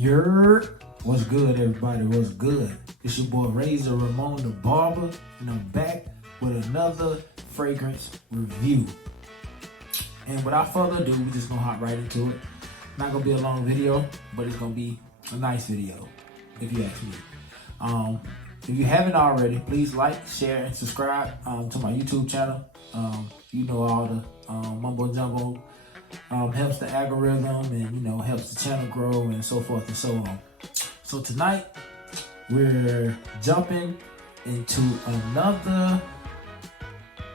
What's good, everybody? What's good? It's your boy Razor Ramon the Barber, and I'm back with another fragrance review. And without further ado, we're just gonna hop right into it. Not gonna be a long video, but it's gonna be a nice video, if you ask me. If you haven't already, please like, share, and subscribe to my YouTube channel. You know, all the mumbo jumbo helps the algorithm, and helps the channel grow, and so forth and so on. So tonight we're jumping into another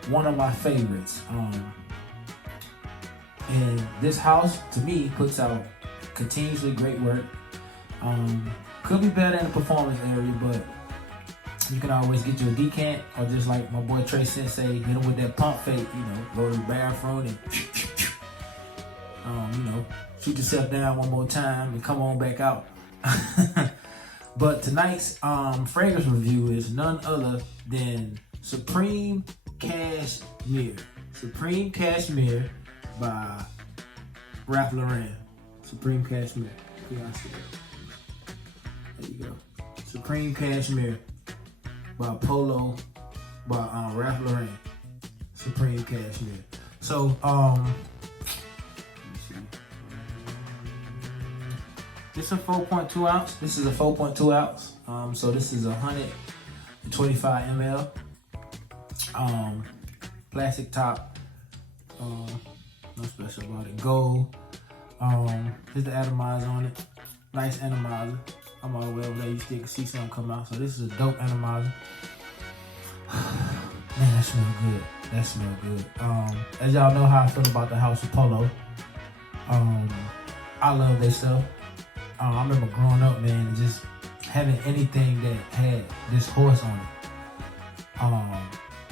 one of my favorites. And this house, to me, puts out continuously great work. Could be better in the performance area, but you can always get you a decant, or just like my boy Trey Sensei, hit him with that pump fake, go to the bathroom and shoot yourself down one more time and come on back out. But tonight's fragrance review is none other than Supreme Cashmere. Supreme Cashmere by Ralph Lauren. Supreme Cashmere. There you go. Supreme Cashmere by Polo by Ralph Lauren. Supreme Cashmere. So this is a 4.2 ounce. This is a 4.2 ounce. So this is 125 ml. Plastic top. No special about it. Gold. Here's the atomizer on it. Nice atomizer. I'm all the way over there. You still can see something come out. So this is a dope atomizer. Man, that smells good. That smells good. As y'all know how I feel about the House of Polo. I love their stuff. I remember growing up, man, and just having anything that had this horse on it.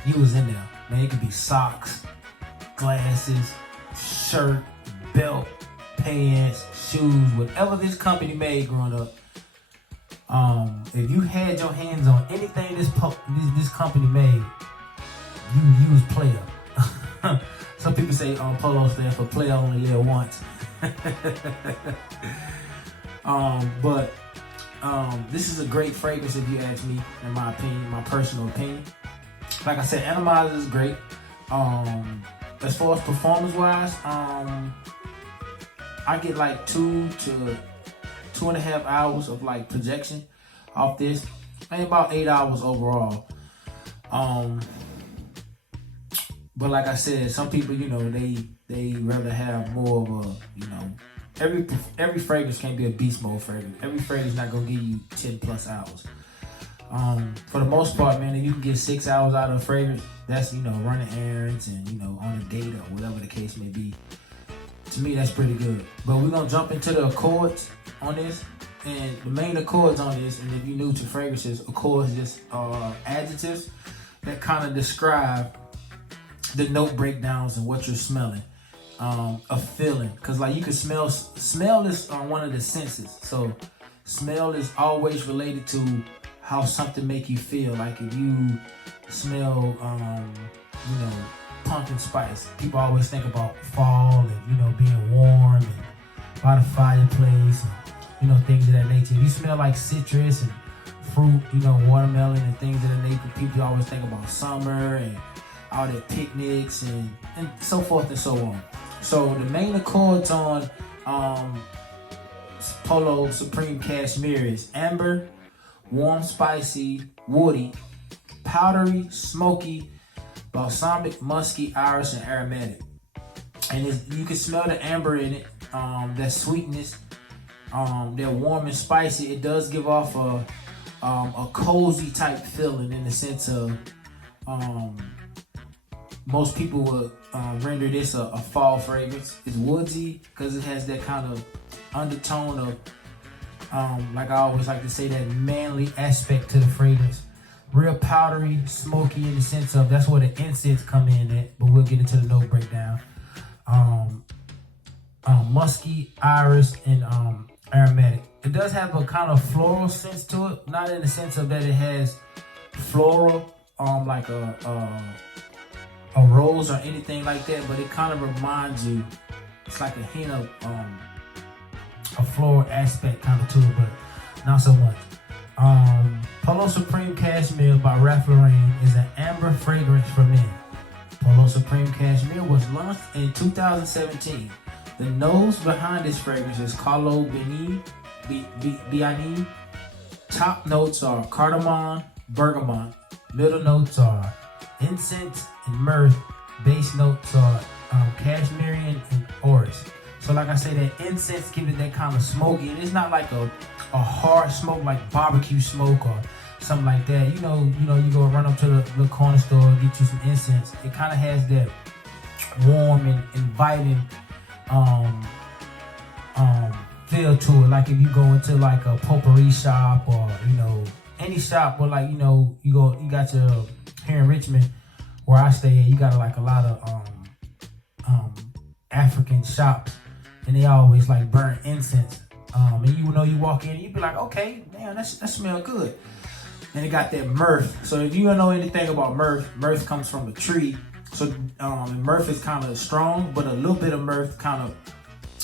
You was in there, man. It could be socks, glasses, shirt, belt, pants, shoes, whatever this company made growing up. If you had your hands on anything this company made, you was player. Some people say Polo stands for player only live once. But this is a great fragrance, if you ask me, in my opinion, my personal opinion. Like I said, atomizer is great. As far as performance wise, I get like 2 to 2.5 hours of like projection off this, and about 8 hours overall. But like I said, some people, they rather have more of a, every fragrance can't be a beast mode fragrance. Every fragrance is not gonna give you 10 plus hours. For the most part, man, if you can get 6 hours out of a fragrance, that's, running errands and, on a date or whatever the case may be. To me, that's pretty good. But we're gonna jump into the accords on this. And the main accords on this, and if you're new to fragrances, accords just are adjectives that kind of describe the note breakdowns and what you're smelling. A feeling, because like you can smell is on one of the senses. So smell is always related to how something make you feel. Like if you smell pumpkin spice, people always think about fall and being warm and by the fireplace and things of that nature. If you smell like citrus and fruit, watermelon and things of that nature, people always think about summer and all their picnics and so forth and so on. So the main accords on Polo Supreme Cashmere is amber, warm, spicy, woody, powdery, smoky, balsamic, musky, iris, and aromatic. And you can smell the amber in it, that sweetness, they're warm and spicy. It does give off a cozy type feeling, in the sense of most people would render this a fall fragrance. It's woodsy because it has that kind of undertone of, like I always like to say, that manly aspect to the fragrance. Real powdery, smoky, in the sense of that's where the incense come in at, but we'll get into the note breakdown. Musky, iris, and aromatic. It does have a kind of floral sense to it, not in the sense of that it has floral, like a rose or anything like that, but it kind of reminds you, it's like a hint of a floral aspect kind of to it, but not so much. Polo Supreme Cashmere by Ralph Lauren is an amber fragrance for men. Polo Supreme Cashmere was launched in 2017. The nose behind this fragrance is Carlo Biani. Top notes are cardamom, bergamot. Middle notes are incense and myrrh. Base notes are cashmere and orris. So like I say, that incense gives it that kind of smoky, and it's not like a hard smoke like barbecue smoke or something like that. You know, you go run up to the corner store and get you some incense. It kind of has that warm and inviting feel to it. Like if you go into like a potpourri shop or any shop where like you got your here in Richmond where I stay at, you got like a lot of African shops, and they always like burn incense. And you walk in and you be like, okay, man, that smell good. And it got that myrrh. So if you don't know anything about myrrh comes from a tree. So myrrh is kind of strong, but a little bit of myrrh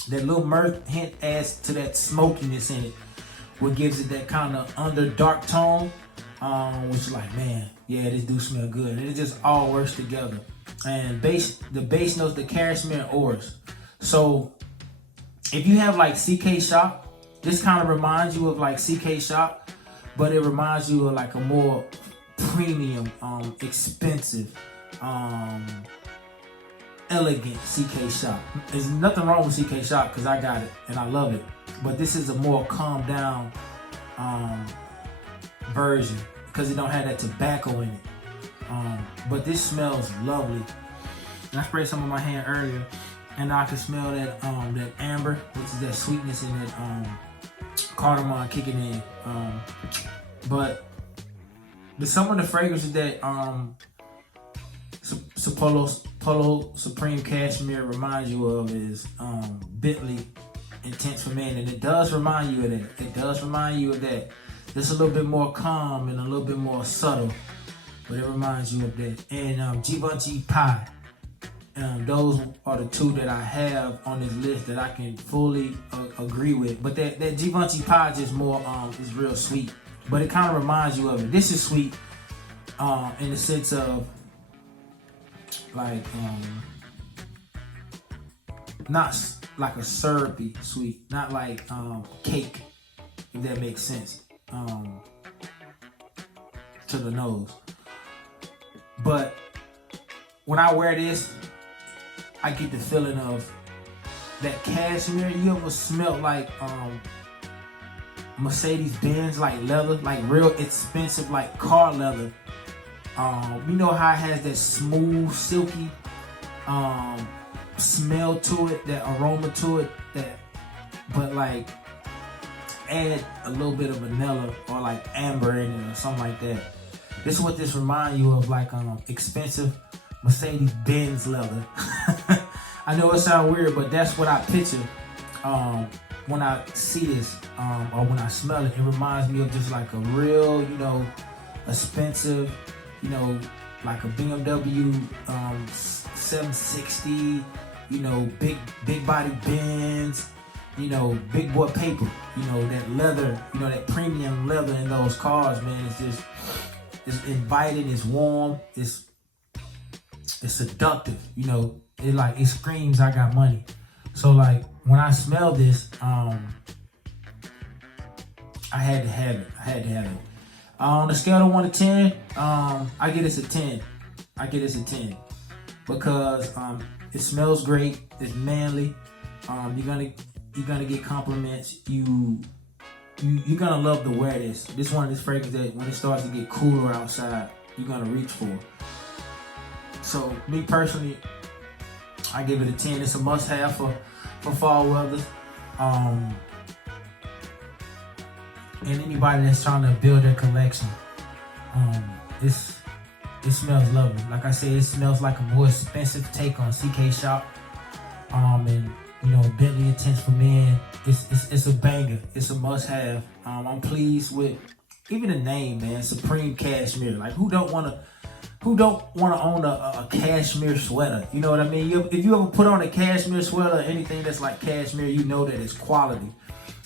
that little myrrh hint adds to that smokiness in it, what gives it that kind of under dark tone, which is like, man, yeah, this do smell good. And it just all works together. And the base notes, the cashmere and orris. So if you have like CK Shop, this kind of reminds you of like CK Shop, but it reminds you of like a more premium, expensive, elegant CK Shop. There's nothing wrong with CK Shop because I got it and I love it. But this is a more calmed down version because it don't have that tobacco in it. But this smells lovely. And I sprayed some on my hand earlier, and I can smell that that amber, which is that sweetness in that cardamom kicking in. But some of the fragrances that Polo Supreme Cashmere reminds you of is Bentley Intense for Men, and it does remind you of that. It does remind you of that. It's a little bit more calm and a little bit more subtle, but it reminds you of that. And Givenchy Pie. Those are the two that I have on this list that I can fully agree with. But that Givenchy Pie is more is real sweet, but it kind of reminds you of it. This is sweet in the sense of like not like a syrupy sweet, not like cake, if that makes sense, to the nose. But when I wear this, I get the feeling of that cashmere. You ever smelled like Mercedes-Benz, like leather, like real expensive, like car leather? You know how it has that smooth, silky smell to it, that aroma to it, but like add a little bit of vanilla or like amber in it or something like that. This is what this reminds you of, like expensive Mercedes-Benz leather. I know it sounds weird, but that's what I picture when I see this or when I smell it. It reminds me of just like a real, expensive, like a BMW 760, big body Benz, big boy paper, that leather, that premium leather in those cars, man. It's inviting, it's warm, it's seductive, it screams I got money. So like when I smell this, I had to have it. On a scale of 1 to 10, I give this a 10. Because it smells great, it's manly. You're gonna get compliments. You're gonna love to wear this. This is one of these fragrances that when it starts to get cooler outside, you're gonna reach for. So me personally, I give it a 10. It's a must-have for fall weather. And anybody that's trying to build their collection, it smells lovely. Like I said, it smells like a more expensive take on CK Shop. And Bentley Intense for Men. It's a banger. It's a must-have. I'm pleased with even the name, man. Supreme Cashmere. Like who don't want to own a cashmere sweater? You know what I mean? If you ever put on a cashmere sweater or anything that's like cashmere, you know that it's quality.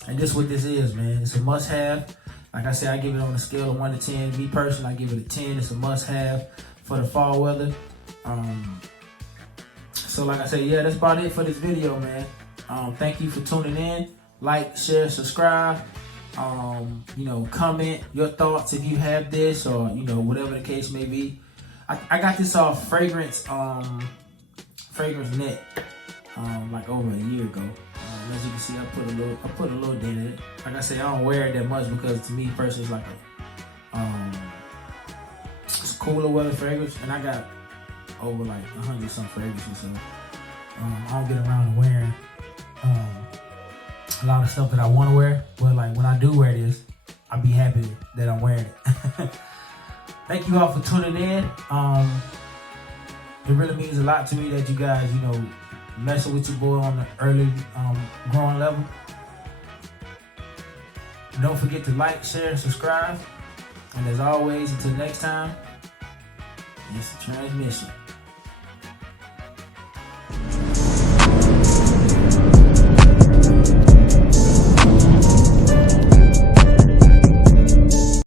And this is what this is, man. It's a must-have. Like I said, I give it on a scale of 1 to 10. Me personally, I give it a 10. It's a must-have for the fall weather. So like I said, yeah, that's about it for this video, man. Thank you for tuning in. Like, share, subscribe. You know, comment your thoughts if you have this, or you know, whatever the case may be. I got this off fragrance net like over a year ago. As you can see, I put a little dent in it. Like I say, I don't wear it that much because to me personally it's like it's cooler weather fragrance, and I got over like 100 some fragrances, so I don't get around to wearing a lot of stuff that I want to wear. But like when I do wear this, I'll be happy that I'm wearing it. Thank you all for tuning in. It really means a lot to me that you guys, you know, messing with your boy on the early growing level. Don't forget to like, share, and subscribe. And as always, until next time, it's a transmission.